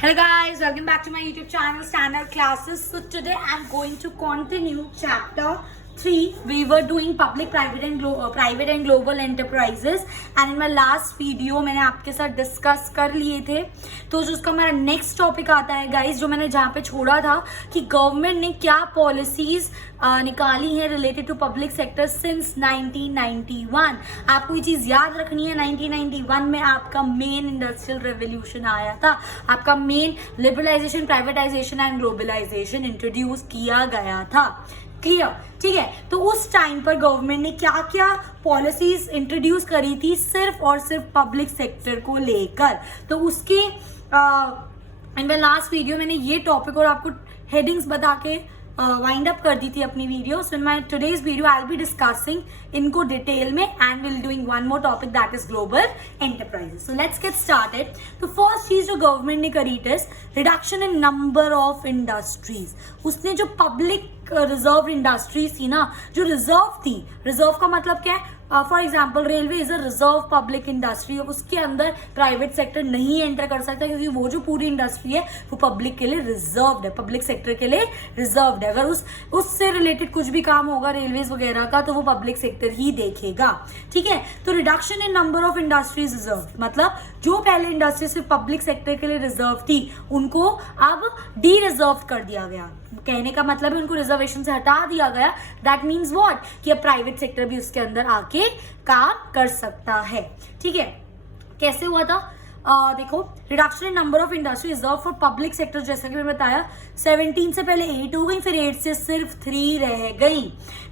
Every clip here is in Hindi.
Hello guys, welcome back to my YouTube channel Standard Classes. So today I'm going to continue chapter 3. We were doing public, private and global enterprises and in my last video मैंने आपके साथ डिस्कस कर लिए थे. तो जो उसका हमारा नेक्स्ट टॉपिक आता है गाइज, जो मैंने जहाँ पे छोड़ा था कि गवर्नमेंट ने क्या पॉलिसीज निकाली है related to public sector since 1991. आपको ये चीज याद रखनी है, 1991 में आपका मेन इंडस्ट्रियल रेवोल्यूशन आया था, आपका main liberalisation, privatisation and globalisation introduce किया गया था. क्लियर? ठीक है. तो उस टाइम पर गवर्नमेंट ने क्या क्या पॉलिसीज इंट्रोड्यूस करी थी सिर्फ और सिर्फ पब्लिक सेक्टर को लेकर. तो उसके इन माय लास्ट वीडियो मैंने ये टॉपिक और आपको हेडिंग्स बता के वाइंड अप कर दी थी अपनी video. So in my today's video I will be discussing इनको डिटेल में and will doing one more topic that is global enterprises. So let's get started. तो फर्स्ट चीज जो गवर्नमेंट ने करी थी reduction in number of industries. उसने जो पब्लिक रिजर्व इंडस्ट्रीज थी ना, जो रिजर्व थी, रिजर्व का मतलब क्या है? For example railway is a reserve public industry. उसके अंदर प्राइवेट सेक्टर नहीं एंटर कर सकता क्योंकि वो जो पूरी इंडस्ट्री है वो पब्लिक के लिए रिजर्व्ड है, पब्लिक सेक्टर के लिए रिजर्व्ड है. अगर उससे रिलेटेड कुछ भी काम होगा रेलवेज वगैरह का तो वो पब्लिक सेक्टर ही देखेगा. ठीक है. तो reduction in number of industries reserve मतलब जो पहले इंडस्ट्री सिर्फ पब्लिक सेक्टर के लिए रिजर्व थी उनको अब डी रिजर्व कर दिया गया. कहने का मतलब है उनको रिजर्वेशन से हटा दिया गया. दैट मीन्स व्हाट कि अब प्राइवेट सेक्टर भी उसके अंदर आके काम कर सकता है. ठीक है. कैसे हुआ था? देखो, reduction in number of industry reserve for public sector, जैसा कि मैंने बताया 17 से पहले 8 हो गई, फिर 8 से सिर्फ 3 रह गई.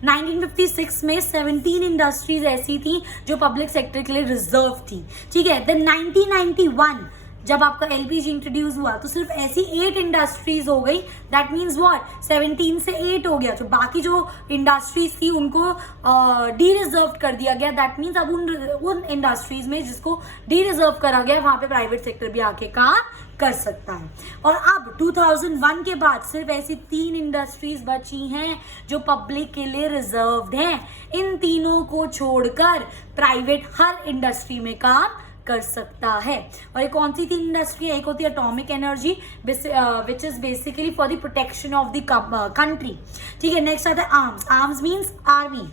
1956 में 17 इंडस्ट्रीज ऐसी थी जो पब्लिक सेक्टर के लिए रिजर्व थी. ठीक है. देन 1991 जब आपका एलपीजी इंट्रोड्यूस हुआ तो सिर्फ ऐसी 8 इंडस्ट्रीज हो गई. दैट मीन्स व्हाट 17 से 8 हो गया. जो बाकी जो इंडस्ट्रीज थी उनको डी रिजर्व कर दिया गया. दैट मीन्स अब उन इंडस्ट्रीज में जिसको डी रिजर्व करा गया वहां पे प्राइवेट सेक्टर भी आके काम कर सकता है. और अब 2001 के बाद सिर्फ ऐसी 3 इंडस्ट्रीज बची हैं जो पब्लिक के लिए रिजर्व्ड हैं. इन तीनों को छोड़कर प्राइवेट हर इंडस्ट्री में काम कर सकता है. और ये कौन सी 3 इंडस्ट्री है? एक होती है atomic energy which is basically for the protection of the country. ठीक है. नेक्स्ट आता है आर्म्स. Arms means army.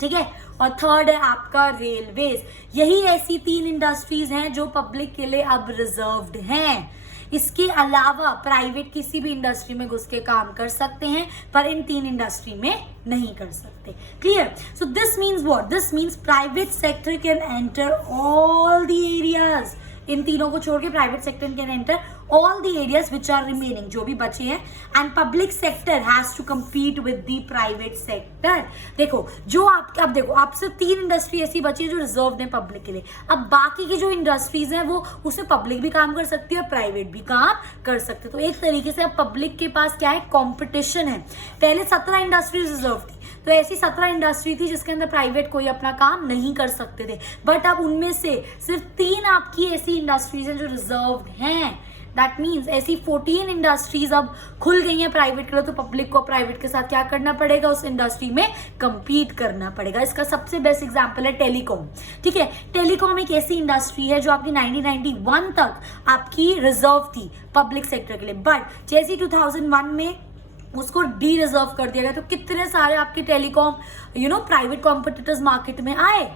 ठीक है. और थर्ड है आपका रेलवेज. यही ऐसी 3 इंडस्ट्रीज हैं जो पब्लिक के लिए अब रिजर्व्ड हैं. इसके अलावा प्राइवेट किसी भी इंडस्ट्री में घुस के काम कर सकते हैं पर इन 3 इंडस्ट्री में नहीं कर सकते. Clear? So this means what? This means private sector can enter all the areas. इन तीनों को छोड़ के private sector can enter all the areas which are remaining, जो भी बचे हैं. And public sector has to compete with the private sector. देखो जो आप अब देखो आपसे 3 इंडस्ट्री ऐसी बची है जो रिजर्व है पब्लिक के लिए. अब बाकी की जो इंडस्ट्रीज हैं वो उसमें पब्लिक भी काम कर सकती है और प्राइवेट भी काम कर सकते हैं. तो एक तरीके से अब पब्लिक के पास क्या है? कॉम्पिटिशन है. पहले 17 इंडस्ट्रीज रिजर्व थी तो ऐसी 17 इंडस्ट्री थी जिसके अंदर प्राइवेट कोई अपना काम नहीं कर सकते थे. बट अब उनमें से सिर्फ 3 आपकी ऐसी इंडस्ट्रीज हैं जो रिजर्व हैं. दैट मीन्स ऐसी 14 इंडस्ट्रीज अब खुल गई हैं प्राइवेट के लिए. तो पब्लिक को प्राइवेट के साथ क्या करना पड़ेगा? उस इंडस्ट्री में compete करना पड़ेगा. इसका सबसे बेस्ट एग्जांपल है टेलीकॉम. ठीक है. टेलीकॉम एक ऐसी इंडस्ट्री है जो आपकी 1991 तक आपकी रिजर्व थी पब्लिक सेक्टर के लिए. बट जैसे 2001 में उसको डी रिजर्व कर दिया गया तो कितने सारे आपके टेलीकॉम प्राइवेट कॉम्पिटिटर्स मार्केट में आए,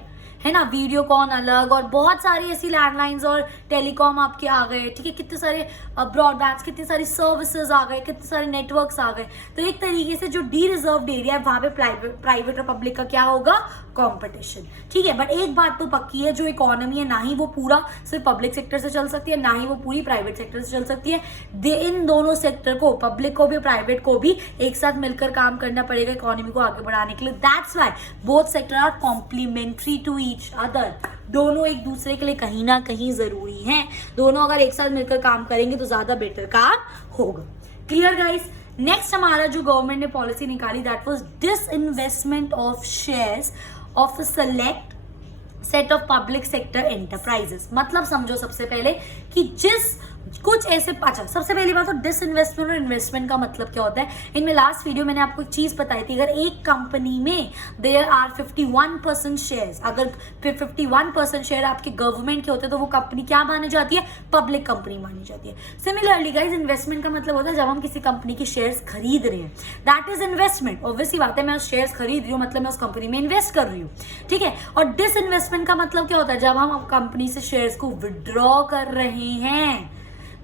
है ना. वीडियोकॉन अलग और बहुत सारी ऐसी लैंडलाइंस और टेलीकॉम आपके आ गए. ठीक है. कितने सारे ब्रॉडबैंड, कितनी सारी सर्विसेज आ गए, कितने सारे नेटवर्क्स आ गए. तो एक तरीके से जो डी रिजर्व्ड एरिया है वहां पे प्राइवेट और पब्लिक का क्या होगा? कंपटीशन. ठीक है. बट एक बात तो पक्की है, जो इकोनॉमी है ना ही वो पूरा सिर्फ पब्लिक सेक्टर से चल सकती है ना ही वो पूरी प्राइवेट सेक्टर से चल सकती है. इन दोनों सेक्टर को, पब्लिक को भी प्राइवेट को भी एक साथ मिलकर काम करना पड़ेगा इकोनॉमी को आगे बढ़ाने के लिए. That's why both sector are complementary to each other. दोनों एक दूसरे के लिए कहीं ना कहीं जरूरी हैं. दोनों अगर एक साथ मिलकर काम करेंगे तो ज्यादा बेटर काम होगा. Clear guys? नेक्स्ट हमारा जो गवर्नमेंट ने पॉलिसी निकाली that was disinvestment of shares of select set of public sector enterprises. मतलब समझो सबसे पहले कि जिस कुछ कुछ ऐसे, अच्छा सबसे पहली बात तो डिसइन्वेस्टमेंट और इन्वेस्टमेंट का मतलब क्या होता है। इनमें लास्ट वीडियो मैंने आपको एक चीज बताई थी, अगर एक कंपनी में देयर आर 51% शेयर्स, अगर 51% शेयर आपके गवर्नमेंट के होते हैं तो वो कंपनी क्या मानी जाती है, पब्लिक कंपनी मानी जाती है। सिमिलरली गाइज इन्वेस्टमेंट का मतलब होता है जब हम किसी कंपनी के शेयर्स खरीद रहे हैं, दैट इज इन्वेस्टमेंट। ऑब्वियसली बात है, मैं उस शेयर्स खरीद रही हूँ मतलब मैं उस कंपनी में इन्वेस्ट कर रही हूँ, ठीक है। और डिसइन्वेस्टमेंट का मतलब क्या होता है, जब हम कंपनी से शेयर्स को विड्रॉ कर रहे हैं,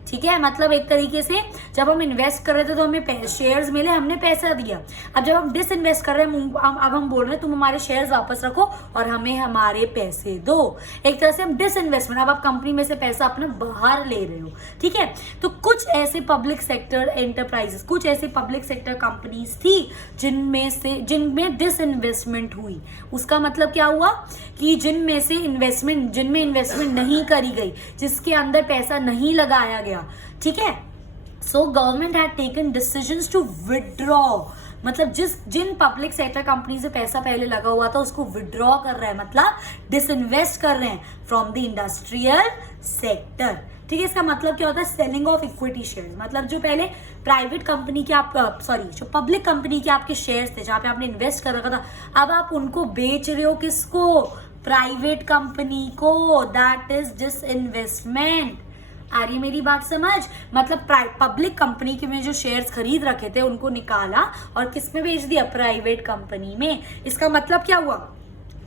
ठीक है। मतलब एक तरीके से जब हम इन्वेस्ट कर रहे थे तो हमें शेयर्स मिले, हमने पैसा दिया। अब जब हम डिसइन्वेस्ट कर रहे हैं, अब हम बोल रहे हैं तुम हमारे शेयर्स वापस रखो और हमें हमारे पैसे दो। एक तरह से हम डिसइन्वेस्टमेंट, अब आप कंपनी में से पैसा अपना बाहर ले रहे हो, ठीक है। तो कुछ ऐसे पब्लिक सेक्टर एंटरप्राइजेस, कुछ ऐसे पब्लिक सेक्टर कंपनीज थी जिनमें डिसइन्वेस्टमेंट हुई। उसका मतलब क्या हुआ कि जिनमें इन्वेस्टमेंट नहीं करी गई, जिसके अंदर पैसा नहीं लगाया गया, ठीक है। So government had taken decisions to withdraw, मतलब जिन पब्लिक सेक्टर कंपनी से पैसा पहले लगा हुआ था उसको विड्रॉ कर रहे हैं, मतलब डिसइन्वेस्ट कर रहे हैं फ्रॉम द इंडस्ट्रियल सेक्टर, ठीक है। इसका मतलब क्या होता है, सेलिंग ऑफ इक्विटी शेयर, मतलब जो पहले प्राइवेट कंपनी के जो पब्लिक कंपनी के आपके शेयर्स थे जहां पे आपने इन्वेस्ट कर रखा था, अब आप उनको बेच रहे हो, किसको, प्राइवेट कंपनी को, दैट इज डिसइन्वेस्टमेंट। आ रही है मेरी बात समझ, मतलब पब्लिक कंपनी के में जो शेयर्स खरीद रखे थे उनको निकाला और किस में बेच दिया, प्राइवेट कंपनी में। इसका मतलब क्या हुआ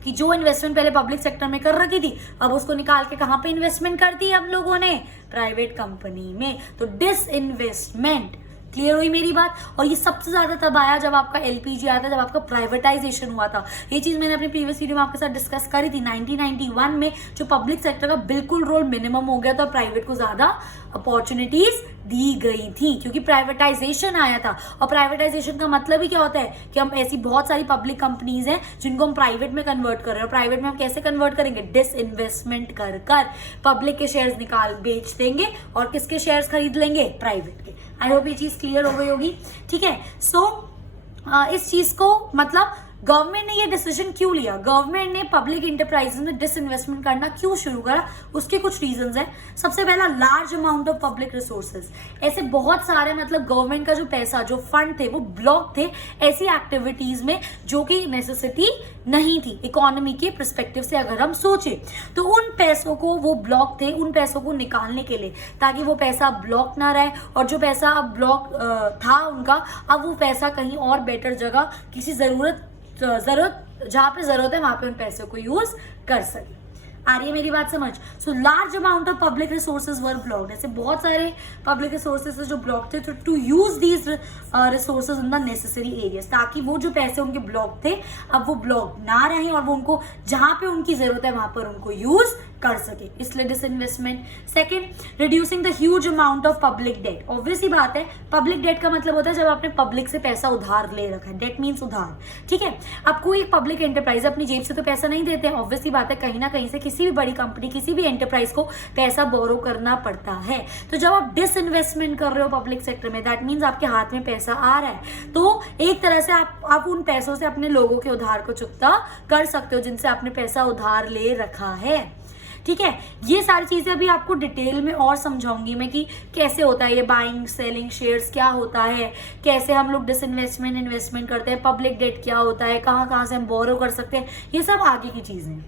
कि जो इन्वेस्टमेंट पहले पब्लिक सेक्टर में कर रखी थी अब उसको निकाल के कहां पे इन्वेस्टमेंट कर दी हम लोगों ने, प्राइवेट कंपनी में। तो डिसइन्वेस्टमेंट, क्लियर हुई मेरी बात। और ये सबसे ज्यादा तब आया जब आपका एलपीजी आया था, जब आपका प्राइवेटाइजेशन हुआ था। ये चीज मैंने अपनी प्रीवियस वीडियो में आपके साथ डिस्कस करी थी। 1991 में जो पब्लिक सेक्टर का बिल्कुल रोल मिनिमम हो गया था, प्राइवेट को ज्यादा अपॉर्चुनिटीज दी गई थी क्योंकि प्राइवेटाइजेशन आया था। और प्राइवेटाइजेशन का मतलब ही क्या होता है कि हम ऐसी बहुत सारी पब्लिक कंपनीज हैं जिनको हम प्राइवेट में कन्वर्ट कर रहे हैं। प्राइवेट में हम कैसे कन्वर्ट करेंगे, डिसइन्वेस्टमेंट कर पब्लिक के शेयर्स निकाल बेच देंगे और किसके शेयर्स खरीद लेंगे, प्राइवेट के। आई होप ये चीज क्लियर हो गई होगी, ठीक है। सो इस चीज को मतलब गवर्नमेंट ने ये डिसीजन क्यों लिया, गवर्नमेंट ने पब्लिक इंटरप्राइजेस में डिसइन्वेस्टमेंट करना क्यों शुरू करा, उसके कुछ रीजंस हैं। सबसे पहला, large amount of public resources. ऐसे बहुत सारे मतलब गवर्नमेंट का जो पैसा, जो फंड थे वो ब्लॉक थे ऐसी एक्टिविटीज में जो कि नेसेसिटी नहीं थी इकोनॉमी के पर्सपेक्टिव से। अगर हम सोचे तो उन पैसों को, वो ब्लॉक थे, उन पैसों को निकालने के लिए ताकि वो पैसा ब्लॉक ना रहे और जो पैसा अब ब्लॉक था उनका, अब वो पैसा कहीं और बेटर जगह किसी जरूरत जहां पे जरूरत है वहां पे उन पैसों को यूज कर सके। आ रही है मेरी बात समझ। So large amount of public resources were blocked. ऐसे बहुत सारे पब्लिक रिसोर्सेज जो ब्लॉक थे to use these resources in the necessary areas, ताकि वो जो पैसे उनके ब्लॉक थे अब वो ब्लॉक ना रहे और वो उनको जहां पे उनकी जरूरत है वहां पर उनको यूज कर सके, इसलिए disinvestment. Second, reducing the huge amount of public date. Obviously बात है, पब्लिक डेट का मतलब होता है जब आपने पब्लिक से पैसा उधार ले रखा है, डेट मीन्स उधार, ठीक है। अब कोई पब्लिक एंटरप्राइज अपनी जेब से तो पैसा नहीं देते हैं, ऑब्वियसली बात है कहीं ना कहीं से किसी भी बड़ी कंपनी, किसी भी एंटरप्राइज को पैसा बोरो करना पड़ता है। तो जब आप डिसइन्वेस्टमेंट कर रहे हो पब्लिक सेक्टर में, दैट मीन्स आपके हाथ में पैसा आ रहा है, तो एक तरह से आप उन पैसों से अपने लोगों के उधार को चुकता कर सकते हो जिनसे आपने पैसा उधार ले रखा है, ठीक है। ये सारी चीजें अभी आपको डिटेल में और समझाऊंगी मैं कि कैसे होता है ये बाइंग सेलिंग शेयर्स, क्या होता है, कैसे हम लोग डिसइन्वेस्टमेंट इन्वेस्टमेंट करते हैं, पब्लिक डेट क्या होता है, कहाँ कहाँ से हम बोरो कर सकते हैं, ये सब आगे की चीजें,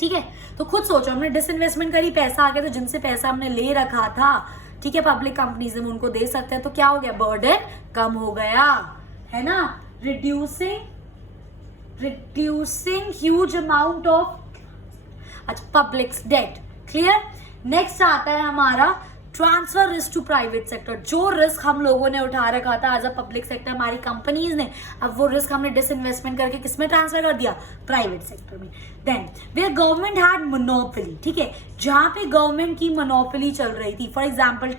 ठीक है। तो खुद सोचो, हमने डिसइन्वेस्टमेंट करी, पैसा आ गया, तो जिनसे पैसा हमने ले रखा था, ठीक है, पब्लिक कंपनीज में उनको दे सकते हैं, तो क्या हो गया, बर्डन कम हो गया, है ना। Reducing huge amount of public debt, clear. Next आता है हमारा transfer risk to private sector. जो रिस्क हम लोगों ने उठा रखा था एज अ पब्लिक सेक्टर, हमारी कंपनीज ने, अब वो रिस्क हमने डिसइन्वेस्टमेंट करके किसमें ट्रांसफर कर दिया, प्राइवेट सेक्टर में। Then where government had monopoly, ठीक है, जहां पे गवर्नमेंट की मोनोपोली चल रही थी, फॉर एग्जाम्पल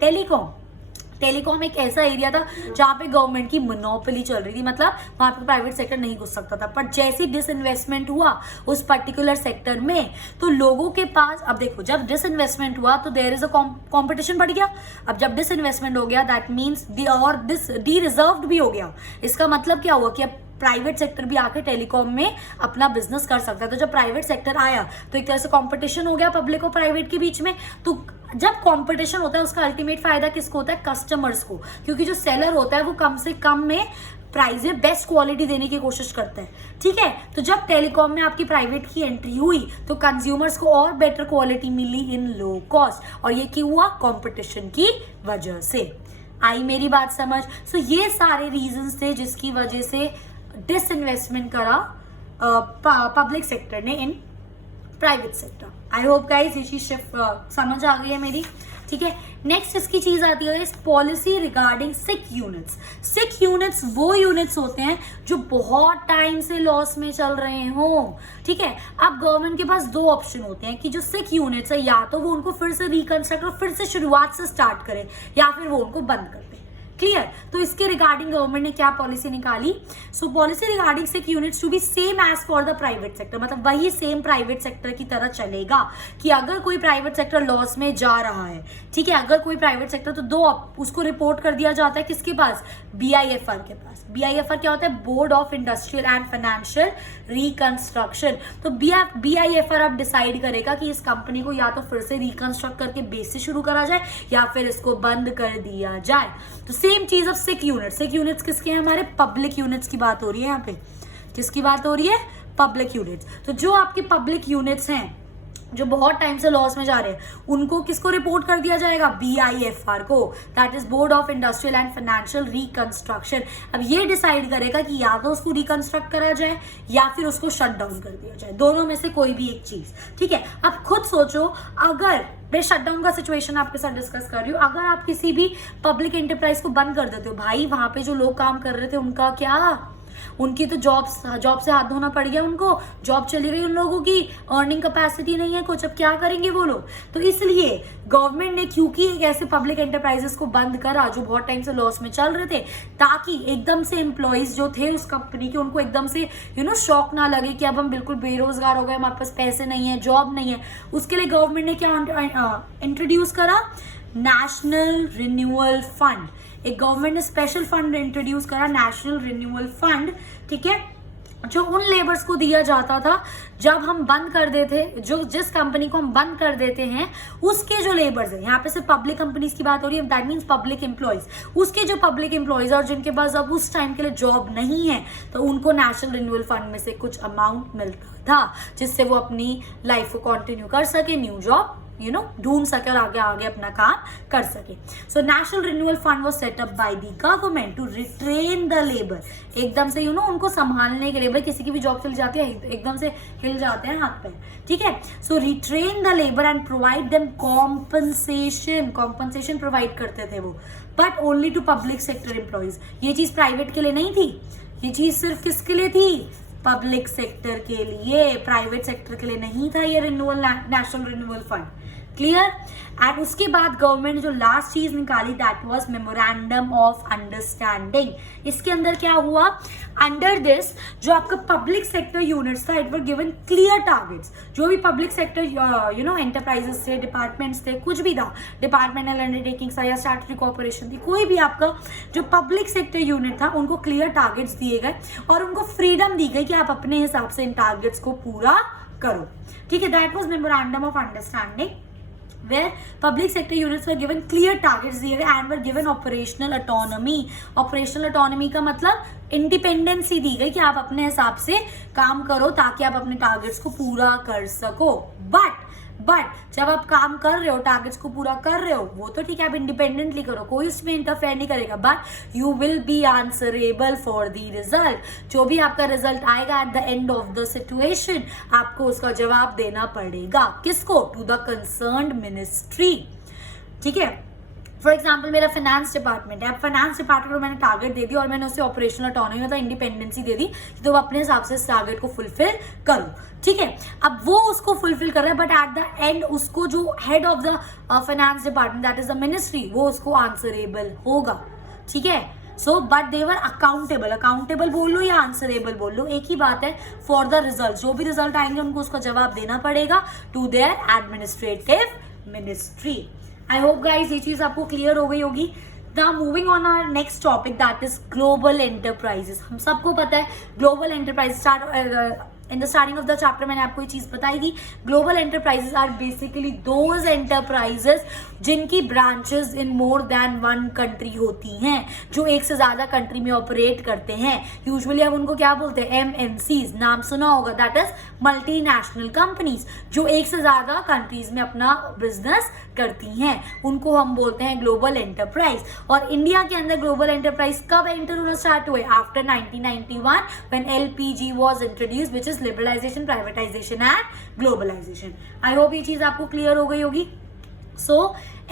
टेलीकॉम एक ऐसा एरिया था जहां पे गवर्नमेंट की मोनोपोली चल रही थी, मतलब वहां पे प्राइवेट सेक्टर नहीं घुस सकता था। पर जैसे डिसइन्वेस्टमेंट हुआ उस पर्टिकुलर सेक्टर में, तो लोगों के पास, अब देखो जब डिसइन्वेस्टमेंट हुआ तो देयर इज अ कंपटीशन बढ़ गया। अब जब डिसइन्वेस्टमेंट हो गया दैट मीन्स डी रिजर्व्ड भी हो गया। इसका मतलब क्या हुआ कि अब प्राइवेट सेक्टर भी आके टेलीकॉम में अपना बिजनेस कर सकता है। तो जब प्राइवेट सेक्टर आया तो एक तरह से कंपटीशन हो गया पब्लिक और प्राइवेट के बीच में। तो जब कंपटीशन होता है उसका अल्टीमेट फायदा किसको होता है? कस्टमर्स को, क्योंकि जो सेलर होता है वो कम से कम में प्राइस में बेस्ट क्वालिटी देने की कोशिश करता है, ठीक है। तो जब टेलीकॉम में आपकी प्राइवेट की एंट्री हुई तो कंज्यूमर्स को और बेटर क्वालिटी मिली इन लो कॉस्ट, और ये क्यों हुआ? कंपटीशन की वजह से। आई मेरी बात समझ? सो ये सारे रीजंस थे जिसकी वजह से डिसइन्वेस्टमेंट करा पब्लिक सेक्टर ने in private sector. I hope guys ये चीज शिफ्ट समझ आ गई है मेरी, ठीक है। नेक्स्ट इसकी चीज आती है पॉलिसी रिगार्डिंग सिक यूनिट्स। सिक यूनिट्स वो यूनिट्स होते हैं जो बहुत टाइम से लॉस में चल रहे हो, ठीक है। अब गवर्नमेंट के पास दो ऑप्शन होते हैं कि जो सिक यूनिट्स है या तो वो उनको फिर से रिकंस्ट्रक्ट और फिर से शुरुआत से स्टार्ट करे या फिर वो उनको बंद कर दे। क्लियर? तो इसके रिगार्डिंग गवर्नमेंट ने क्या पॉलिसी निकाली? So policy regarding sick units to be same as for the private sector, मतलब वही सेम प्राइवेट सेक्टर की तरह चलेगा कि अगर कोई प्राइवेट सेक्टर लॉस में जा रहा है, ठीक है, अगर कोई प्राइवेट सेक्टर, तो दो उसको रिपोर्ट कर दिया जाता है किसके पास? BIFR के पास। BIFR क्या होता है? Board of industrial and financial reconstruction. तो BIFR अब डिसाइड करेगा कि इस कंपनी को या तो फिर से रिकंस्ट्रक्ट करके बेस से शुरू करा जाए या फिर इसको बंद कर दिया जाए। तो सेम चीज of sick units. Sick units किसके हैं? हमारे पब्लिक यूनिट्स की बात हो रही है यहाँ पे। किसकी बात हो रही है? Public units. तो जो आपके पब्लिक यूनिट्स हैं जो बहुत टाइम से लॉस में जा रहे हैं उनको किसको रिपोर्ट कर दिया जाएगा? BIFR को, that is board of industrial and financial reconstruction. अब ये डिसाइड करेगा कि या तो उसको रिकंस्ट्रक्ट करा जाए या फिर उसको शट डाउन कर दिया जाए, दोनों में से कोई भी एक चीज, ठीक है। अब खुद सोचो, अगर मैं शटडाउन का सिचुएशन आपके साथ डिस्कस कर रही हूँ, अगर आप किसी भी पब्लिक एंटरप्राइज को बंद कर देते हो, भाई वहां पे जो लोग काम कर रहे थे उनका क्या? उनकी तो जॉब से हाथ धोना पड़ गया, उनको जॉब चली गई, उन लोगों की अर्निंग कैपेसिटी नहीं है कुछ, अब क्या करेंगे वो लोग? तो इसलिए गवर्नमेंट ने क्योंकि एक ऐसे पब्लिक एंटरप्राइजेस को बंद करा जो बहुत टाइम से लॉस में चल रहे थे, ताकि एकदम से एम्प्लॉइज जो थे उस कंपनी के उनको एकदम से शॉक ना लगे कि अब हम बिल्कुल बेरोजगार हो गए, हमारे पास पैसे नहीं है, जॉब नहीं है। उसके लिए गवर्नमेंट ने क्या इंट्रोड्यूस करा? National renewal fund. एक गवर्नमेंट ने स्पेशल फंड इंट्रोड्यूस करा, नेशनल रिन्यूअल फंड, ठीक है, जो उन लेबर्स को दिया जाता था जब हम बंद कर देते, जो जिस कंपनी को हम बंद कर देते हैं उसके जो लेबर्स हैं, यहाँ पे सिर्फ पब्लिक कंपनीज की बात हो रही है, दैट मीन्स पब्लिक एम्प्लॉयज, उसके जो पब्लिक एम्प्लॉयज और जिनके पास अब उस टाइम के लिए जॉब नहीं है, तो उनको नेशनल रिन्यूअल फंड में से कुछ अमाउंट मिलता था जिससे वो अपनी लाइफ को कंटिन्यू कर सके, न्यू जॉब ढूंढ सके और आगे आगे अपना काम कर सके। So national renewal fund was set up by the government to retrain the labour. एकदम से उनको संभालने के लिए, भाई किसी की भी जॉब चल जाती है एकदम से हिल जाते हैं हाथ पे, ठीक है। So retrain the labour and provide them compensation provide करते थे वो, but only to public sector employees. ये चीज प्राइवेट के लिए नहीं थी, ये चीज सिर्फ किसके लिए थी? पब्लिक सेक्टर के लिए, प्राइवेट सेक्टर के लिए नहीं था ये national renewal fund. Clear? And उसके बाद गवर्नमेंट ने जो लास्ट चीज निकाली that was memorandum of understanding. इसके अंदर क्या हुआ? अंडर दिस जो आपका पब्लिक सेक्टर यूनिट्स था, it were given clear targets. जो भी पब्लिक सेक्टर एंटरप्राइजेस थे, डिपार्टमेंट्स थे, कुछ भी था, डिपार्टमेंटल अंडरटेकिंग्स था या स्टैट्यूटरी कॉर्पोरेशन थी, कोई भी आपका जो पब्लिक सेक्टर यूनिट था, उनको क्लियर टारगेट्स दिए गए और उनको फ्रीडम दी गई कि आप अपने हिसाब से इन टारगेट्स को पूरा करो, ठीक है। That was memorandum of understanding where public sector units were given clear targets दिए गए and were given operational autonomy। operational autonomy का मतलब इंडिपेंडेंसी दी गई कि आप अपने हिसाब से काम करो ताकि आप अपने टारगेट्स को पूरा कर सको। बट जब आप काम कर रहे हो, टारगेट्स को पूरा कर रहे हो, वो तो ठीक है, आप इंडिपेंडेंटली करो, कोई उसमें इंटरफेयर नहीं करेगा, but you will be answerable for the result. जो भी आपका रिजल्ट आएगा at the end of the situation, आपको उसका जवाब देना पड़ेगा। किसको? टू द कंसर्न्ड मिनिस्ट्री, ठीक है। फॉर एग्जाम्पल मेरा फाइनेंस डिपार्टमेंट है, अब फाइनेंस डिपार्टमेंट को मैंने टारगेट दे दिया और मैंने उसे ऑपरेशनल ऑटोनॉमी मतलब इंडिपेंडेंसी दे दी तो वो अपने हिसाब से इस टारगेट को फुलफिल करूं, ठीक है। अब वो उसको फुलफिल कर रहा है, बट एट द एंड उसको जो head of the finance department that is the ministry, वो उसको आंसरेबल होगा, ठीक है। So but they were accountable बोल लो या आंसरेबल बोल लो, एक ही बात है, फॉर द रिजल्ट। जो भी रिजल्ट आएंगे उनको उसका जवाब देना पड़ेगा to their administrative ministry. I hope guys ये चीज आपको क्लियर हो गई होगी। Now moving on our next topic that is global enterprises। हम सबको पता है global enterprise in the starting of the chapter मैंने आपको ये चीज बताई थी, global enterprises are basically those enterprises जिनकी branches in more than one country होती हैं, जो एक से ज्यादा कंट्री में ऑपरेट करते हैं। यूजुअली हम उनको क्या बोलते हैं, MNCs, नाम सुना होगा, दैट इज मल्टीनेशनल कंपनीज, जो एक से ज्यादा कंट्रीज में अपना बिजनेस करती हैं, उनको हम बोलते हैं ग्लोबल एंटरप्राइज। और इंडिया के अंदर ग्लोबल एंटरप्राइज कब एंटर होना स्टार्ट हुए, after 1991 when LPG was introduced, which is liberalisation, privatisation and globalisation. I hope ये चीज आपको क्लियर हो गई होगी। So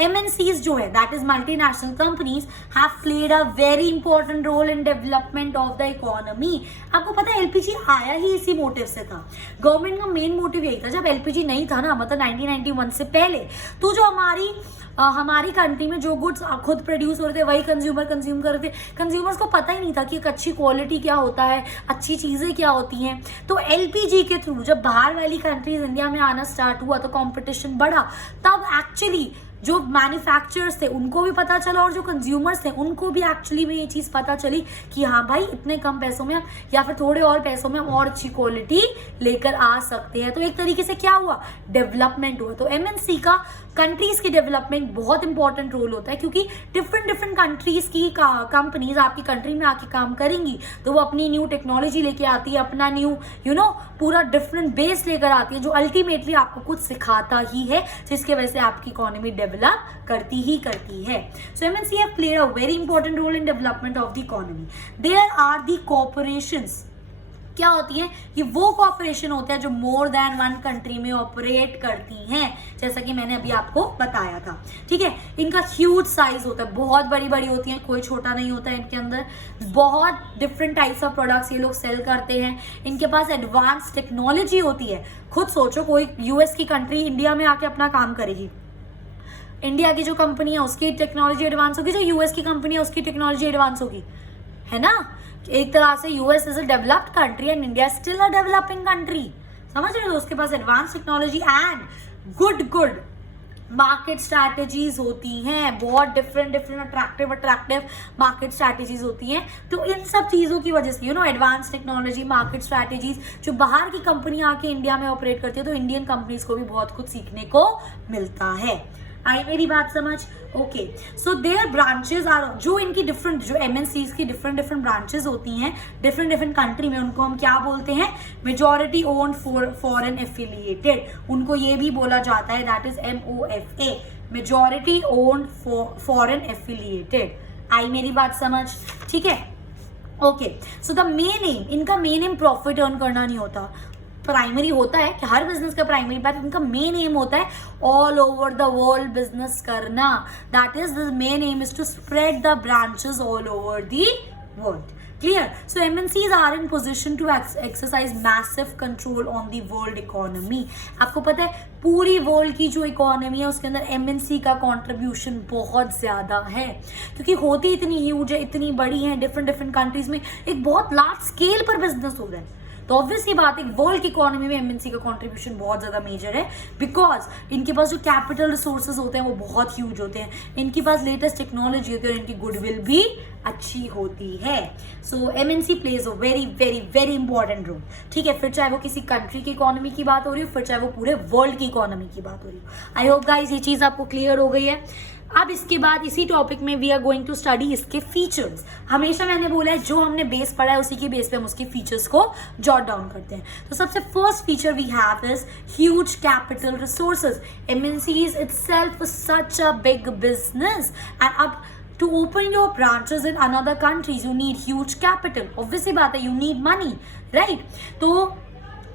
MNCs जो है, that is multinational companies, have played a very important role in development of the economy। आपको पता है LPG आया ही इसी मोटिव से था। गवर्नमेंट का मेन मोटिव यही था, जब LPG नहीं था ना, मतलब 1991 से पहले, तो जो हमारी कंट्री में जो गुड्स खुद प्रोड्यूस हो रहे थे वही कंज्यूम कर रहे थे। कंज्यूमर्स को पता ही नहीं था कि एक अच्छी क्वालिटी क्या होता है, अच्छी चीज़ें क्या होती हैं। तो LPG के थ्रू जब बाहर वाली कंट्रीज इंडिया में आना स्टार्ट हुआ तो कंपटीशन बढ़ा, तब एक्चुअली जो मैन्युफैक्चरर्स थे उनको भी पता चला, और जो कंज्यूमर्स थे उनको भी एक्चुअली में ये चीज़ पता चली कि हाँ भाई, इतने कम पैसों में या फिर थोड़े और पैसों में हम और अच्छी क्वालिटी लेकर आ सकते हैं। तो एक तरीके से क्या हुआ, डेवलपमेंट हुआ। तो MNC का कंट्रीज की डेवलपमेंट बहुत इंपॉर्टेंट रोल होता है, क्योंकि डिफरेंट कंट्रीज की कंपनीज आपकी कंट्री में आके काम करेंगी तो वो अपनी न्यू टेक्नोलॉजी लेके आती है, अपना न्यू पूरा डिफरेंट बेस लेकर आती है, जो अल्टीमेटली आपको कुछ सिखाता ही है, जिसके वजह से आपकी इकोनॉमी डेवलप करती है। So MNC have played a very important role in development of the economy. There are the corporations। क्या होती है, ये वो कॉर्पोरेशन होते हैं जो मोर देन वन कंट्री में ऑपरेट करती हैं, जैसा कि मैंने अभी आपको बताया था। ठीक है, इनका ह्यूज साइज होता है, बहुत बड़ी बड़ी होती हैं, कोई छोटा नहीं होता है इनके अंदर। बहुत डिफरेंट टाइप्स ऑफ प्रोडक्ट्स ये लोग सेल करते हैं। इनके पास एडवांस टेक्नोलॉजी होती है। खुद सोचो, कोई US की कंट्री इंडिया में आके अपना काम करेगी, इंडिया की जो कंपनी है उसकी टेक्नोलॉजी एडवांस होगी, जो US की कंपनी है उसकी टेक्नोलॉजी एडवांस होगी, है ना। एक तरह से US is a developed country and India still a developing country, समझ रहे हो। उसके पास advance technology and good market strategies होती हैं, बहुत डिफरेंट अट्रैक्टिव मार्केट स्ट्रैटेजीज होती हैं। तो इन सब चीज़ों की वजह से एडवांस टेक्नोलॉजी, मार्केट स्ट्रैटेजीज, जो बाहर की कंपनी आके इंडिया में ऑपरेट करती है, तो इंडियन कंपनीज को भी बहुत कुछ सीखने को मिलता है। आई मेरी बात समझ? Okay, so there branches are, जो इनकी डिफरेंट, जो MNCs की डिफरेंट ब्रांचेस होती हैं डिफरेंट कंट्री में, उनको हम क्या बोलते हैं, मेजॉरिटी ओन्ड फॉरेन एफिलिएटेड। उनको ये भी बोला जाता है, that is MOFA, majority owned foreign affiliated. आई मेरी बात समझ? ठीक है, okay. So the main aim, इनका मेन एम प्रॉफिट अर्न करना नहीं होता। प्राइमरी होता है कि हर बिजनेस का प्राइमरी, बट इनका मेन एम होता है all over the world business करना। That is the main aim is to spread the branches all over the world. Clear? So MNCs are in position to exercise massive control on the world economy. आपको पता है पूरी वर्ल्ड की जो इकोनॉमी है उसके अंदर MNC का कंट्रीब्यूशन बहुत ज्यादा है, क्योंकि होती इतनी ह्यूज है, इतनी बड़ी है, डिफरेंट कंट्रीज में एक बहुत लार्ज स्केल पर बिजनेस हो रहा है। तो ऑब्वियस ही बात है, वर्ल्ड की इकोनॉमी में MNC का कंट्रीब्यूशन बहुत ज्यादा मेजर है, बिकॉज इनके पास जो कैपिटल रिसोर्सेज होते हैं वो बहुत ह्यूज होते हैं, इनके पास लेटेस्ट टेक्नोलॉजी होती है और इनकी गुडविल भी अच्छी होती है। So MNC plays a very important role. ठीक है, फिर चाहे वो किसी कंट्री की इकोनॉमी की बात हो रही हो, फिर चाहे वो पूरे वर्ल्ड की इकोनॉमी की बात हो रही हो। आई होप गाइज ये चीज आपको क्लियर हो गई है। अब इसके बाद इसी टॉपिक में we are going to study इसके फीचर्स। हमेशा मैंने बोला है जो हमने बेस पढ़ा है उसी के बेस पे हम उसके फीचर्स को जॉट डाउन करते हैं। तो सबसे first feature we have is huge capital resources. MNC is itself such a big business and अब to open your branches in another countries you need huge capital, obviously बात है, you need money, right? तो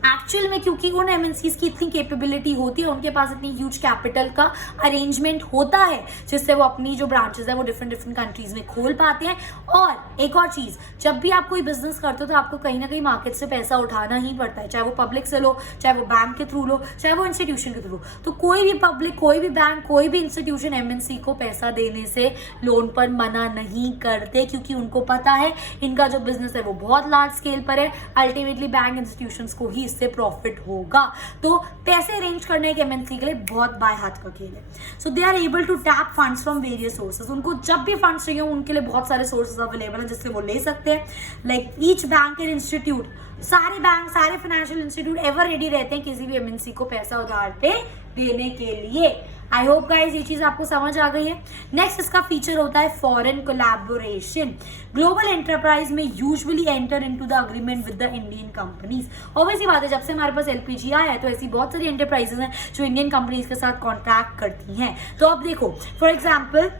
एक्चुअल में क्योंकि उन MNCs की इतनी कैपेबिलिटी होती है, उनके पास इतनी ह्यूज कैपिटल का अरेंजमेंट होता है, जिससे वो अपनी जो ब्रांचेस है वो डिफरेंट कंट्रीज में खोल पाते हैं। और एक और चीज, जब भी आप कोई बिजनेस करते हो तो आपको कहीं ना कहीं मार्केट से पैसा उठाना ही पड़ता है, चाहे वो पब्लिक से लो, चाहे वो बैंक के थ्रू लो, चाहे वो इंस्टीट्यूशन के थ्रू। तो कोई भी पब्लिक, कोई भी बैंक, कोई भी इंस्टीट्यूशन MNC को पैसा देने से लोन पर मना नहीं करते, क्योंकि उनको पता है इनका जो बिजनेस है वो बहुत लार्ज स्केल पर है, अल्टीमेटली बैंक इंस्टीट्यूशंस को ही इससे प्रॉफिट होगा। तो पैसे अरेंज करने एक एमएनसी के लिए बहुत बाय हाथ का खेल है। So they are able to tap funds from various sources. उनको जब भी फंड्स चाहिए उनके लिए बहुत सारे सोर्सेज अवेलेबल है जिससे वो ले सकते हैं। Like each bank and institute, सारे बैंक, सारे फाइनेंशियल इंस्टीट्यूट एवर रेडी रहते हैं किसी भी एमएनसी को पैसा उधार पे देने के लिए। आई होप गाइज ये चीज आपको समझ आ गई है। नेक्स्ट इसका फीचर होता है फॉरेन कोलैबोरेशन। ग्लोबल एंटरप्राइज में usually enter into the agreement with the Indian companies. Obviously बात है, जब से हमारे पास एलपीजी आया है तो ऐसी बहुत सारी एंटरप्राइजेस हैं जो इंडियन कंपनीज के साथ कॉन्ट्रैक्ट करती हैं। तो अब देखो, फॉर एग्जाम्पल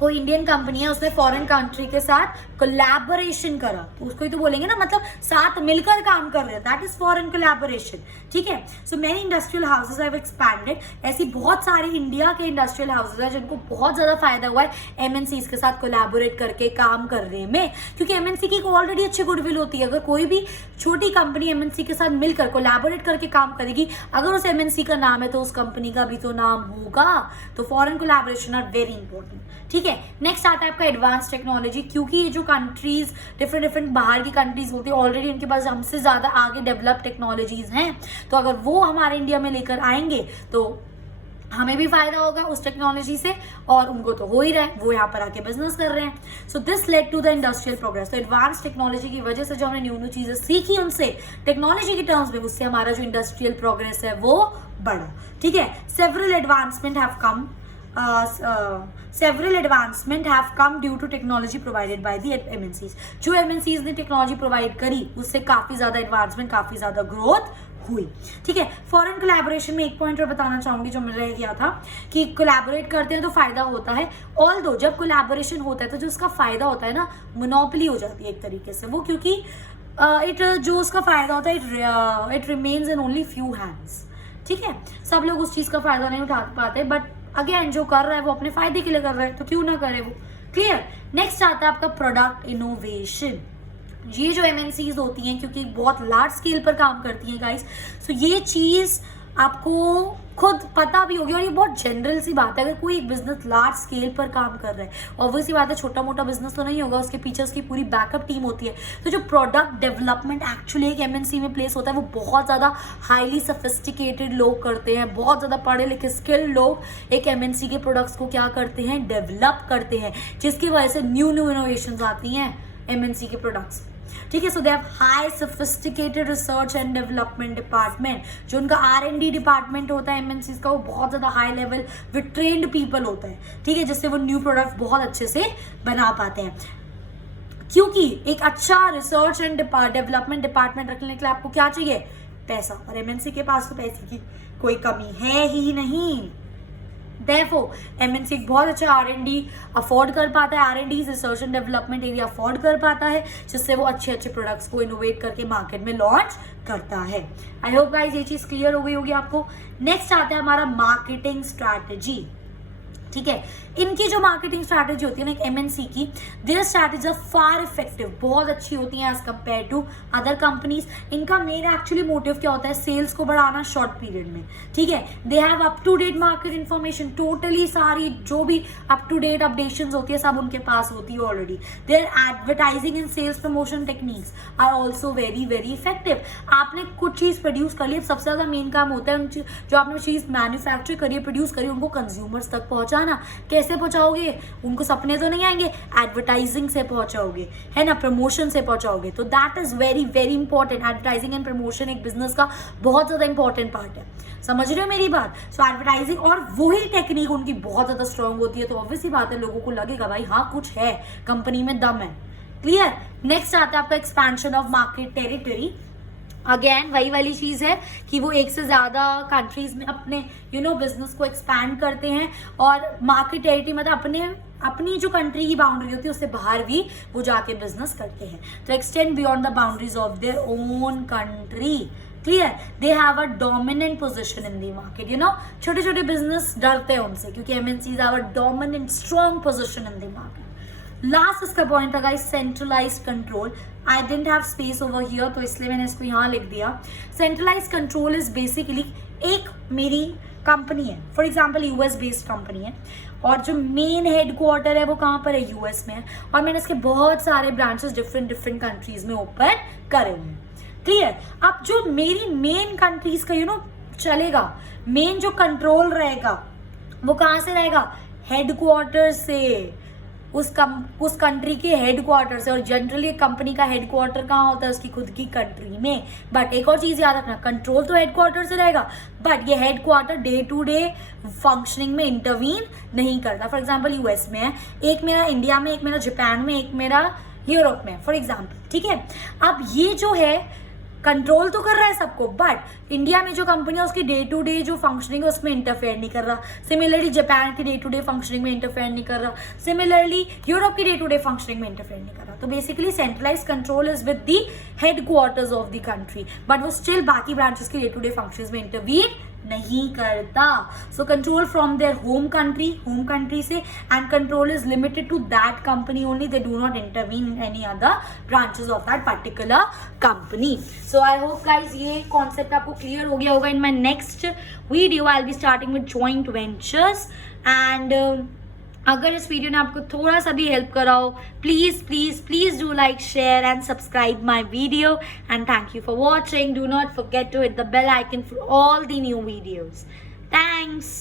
कोई इंडियन कंपनी है, उसने फॉरेन कंट्री के साथ कोलैबोरेशन करा, तो उसको ही तो बोलेंगे ना, मतलब साथ मिलकर काम कर रहे हैं, दैट इज फॉरेन कोलैबोरेशन। ठीक है। So many industrial houses have expanded. ऐसी बहुत सारे इंडिया के इंडस्ट्रियल हाउसेज हैं जिनको बहुत ज्यादा फायदा हुआ है एमएनसीज के साथ कोलैबोरेट करके काम करने में, क्योंकि एमएनसी की ऑलरेडी अच्छी गुडविल होती है। अगर कोई भी छोटी कंपनी एमएनसी के साथ मिलकर कोलैबोरेट करके काम करेगी, अगर उस एमएनसी का नाम है तो उस कंपनी का भी तो नाम होगा। तो foreign collaboration are very important. ठीक है। नेक्स्ट आता है आपका एडवांस टेक्नोलॉजी, क्योंकि ये जो कंट्रीज डिफरेंट बाहर की कंट्रीज होती है ऑलरेडी उनके पास हमसे ज्यादा आगे डेवलप टेक्नोलॉजीज हैं, तो अगर वो हमारे इंडिया में लेकर आएंगे तो हमें भी फायदा होगा उस टेक्नोलॉजी से, और उनको तो हो ही रहा है, वो यहाँ पर आके बिजनेस कर रहे हैं। So this led to the industrial progress. तो एडवांस टेक्नोलॉजी की वजह से जो हमने न्यू न्यू चीजें सीखी उनसे टेक्नोलॉजी के टर्म्स में, उससे हमारा जो इंडस्ट्रियल प्रोग्रेस है वो बढ़ा। ठीक है। Several advancement have come several advancement have come due to technology provided by the MNCs। जो MNCs ने टेक्नोलॉजी प्रोवाइड करी उससे काफी ज्यादा एडवांसमेंट, काफी ज्यादा ग्रोथ हुई। ठीक है। फॉरेन कोलैबोरेशन में एक पॉइंट और बताना चाहूंगी जो मैंने किया था कि कोलैबोरेट करते हैं तो फायदा होता है। ऑल दो जब कोलैबोरेशन होता है तो जो उसका फायदा होता है ना, मोनोपोली हो जाती है एक तरीके से वो, क्योंकि जो उसका फायदा होता है it remains in only few hands. ठीक है। सब लोग उस चीज का फायदा नहीं उठा पाते, बट अगेन जो कर रहा है वो अपने फायदे के लिए कर रहा है, तो क्यों ना करे वो। क्लियर। नेक्स्ट आता है आपका प्रोडक्ट इनोवेशन। ये जो एमएनसीज होती हैं, क्योंकि बहुत लार्ज स्केल पर काम करती हैं गाइस, सो ये चीज आपको खुद पता भी होगी, और ये बहुत जनरल सी बात है। अगर कोई एक बिजनेस लार्ज स्केल पर काम कर रहा है, ऑब्वियसली बात है छोटा मोटा बिजनेस तो नहीं होगा, उसके पीछे उसकी पूरी बैकअप टीम होती है। तो जो प्रोडक्ट डेवलपमेंट एक्चुअली एक एमएनसी में प्लेस होता है वो बहुत ज्यादा हाईली सोफिस्टिकेटेड लोग करते हैं। बहुत ज्यादा पढ़े लिखे स्किल्ड लोग एक एमएनसी के प्रोडक्ट्स को क्या करते हैं, डेवलप करते हैं, जिसकी वजह से न्यू इनोवेशंस आती हैं एमएनसी के प्रोडक्ट्स। ठीक है। So they have high sophisticated research and development department. जो उनका R&D डिपार्टमेंट होता है एमएनसीज का, वो बहुत ज्यादा high level with trained people होता है। ठीक है। जिससे वो न्यू प्रोडक्ट बहुत अच्छे से बना पाते हैं, क्योंकि एक अच्छा रिसर्च एंड डेवलपमेंट डिपार्टमेंट रखने के लिए आपको क्या चाहिए, पैसा, और एमएनसी के पास तो पैसे की कोई कमी है ही नहीं। Therefore एमएनसी एक बहुत अच्छा R&D अफोर्ड कर पाता है, R&D research and development area afford कर पाता है, जिससे वो अच्छे अच्छे प्रोडक्ट्स को इनोवेट करके मार्केट में लॉन्च करता है। आई होप गाइस ये चीज क्लियर हो गई होगी आपको। नेक्स्ट आता है हमारा मार्केटिंग स्ट्रैटेजी। ठीक है। इनकी जो मार्केटिंग स्ट्रैटेजी होती है ना एमएनसी की, their strategy are far effective, बहुत अच्छी होती है as compare to other companies. इनका मेन एक्चुअली मोटिव क्या होता है, सेल्स को बढ़ाना शॉर्ट पीरियड में। ठीक है। They have up to date market information, totally सारी जो भी अप टू डेट अपडेशन होती है सब उनके पास होती है already. Their advertising and sales promotion techniques are also very very effective. आपने कुछ चीज प्रोड्यूस कर ली, सबसे ज्यादा मेन काम होता है जो आपने चीज मैन्युफैक्चर करिए, प्रोड्यूस करिए, उनको कंज्यूमर्स तक पहुंचाना। कैसे पहुंचाओगे, उनको सपने तो नहीं आएंगे, एडवर्टाइजिंग से पहुंचाओगे, है ना, प्रमोशन से पहुंचाओगे। तो that is very very important. Advertising and promotion एक बिजनेस का बहुत ज्यादा इंपॉर्टेंट पार्ट है। समझ रहे हो मेरी बात। सो एडवर्टाइजिंग और वही टेक्निक उनकी बहुत ज्यादा स्ट्रांग होती है, तो ऑब्वियसली बात है लोगों को लगेगा भाई हाँ कुछ है, कंपनी में दम है। क्लियर। नेक्स्ट आता है आपका expansion of market territory. Again वही वाली चीज है कि वो एक से ज्यादा कंट्रीज में अपने बिजनेस को एक्सपैंड करते हैं, और मार्केट टेरिटरी मतलब अपनी जो कंट्री की बाउंड्री होती है उससे बाहर भी वो जाके बिजनेस करते हैं। तो extend beyond the boundaries of their own country. Clear. They have a dominant position in the market. छोटे छोटे बिजनेस डरते हैं उनसे, क्योंकि MNCs have a dominant strong position in the market. Last इसका पॉइंट था guys centralised control. I didn't have space over here, तो इसलिए मैंने इसको यहाँ लिख दिया। सेंट्रलाइज्ड कंट्रोल इज बेसिकली एक मेरी कंपनी है, for example US based company है, और जो मेन हेडक्वार्टर है वो कहाँ पर है, यूएस में है, और मैंने इसके बहुत सारे ब्रांचेस डिफरेंट कंट्रीज में ओपन करे हुए हैं। क्लियर. अब जो मेरी मेन कंट्रीज का चलेगा, मेन जो कंट्रोल रहेगा वो कहाँ से रहेगा? हेडक्वार्टर से, उस कंट्री के हेडक्वार्टर से. और जनरली कंपनी का हेडक्वार्टर कहाँ होता है? उसकी खुद की कंट्री में. बट एक और चीज याद रखना, कंट्रोल तो हेडक्वार्टर से रहेगा, बट ये headquarter day to day functioning में इंटरवीन नहीं करता. फॉर एग्जाम्पल यूएस में है, एक मेरा इंडिया में, एक मेरा जापान में, एक मेरा यूरोप में, फॉर एग्जाम्पल. ठीक है. अब ये जो है कंट्रोल तो कर रहा है सबको, बट इंडिया में जो कंपनी है उसकी डे टू डे जो फंक्शनिंग है उसमें इंटरफेयर नहीं कर रहा. सिमिलरली जापान की डे टू डे फंक्शनिंग में इंटरफेयर नहीं कर रहा. सिमिलरली यूरोप की डे टू डे फंक्शनिंग में इंटरफेयर नहीं कर रहा. तो basically centralize control is with the headquarters of the country, but वो स्टिल बाकी ब्रांचेस की डे टू डे फंक्शंस में इंटरवीन नहीं करता. So control from their home country से, and control is limited to that company only. They do not intervene in any other branches of that particular company. So I hope guys ये कॉन्सेप्ट आपको क्लियर हो गया होगा. In my next video I will be starting with joint ventures. And अगर इस वीडियो ने आपको थोड़ा सा भी हेल्प करा हो, please please please do like, share and subscribe my video. And thank you for watching. Do not forget to hit the bell icon for all the new videos. Thanks.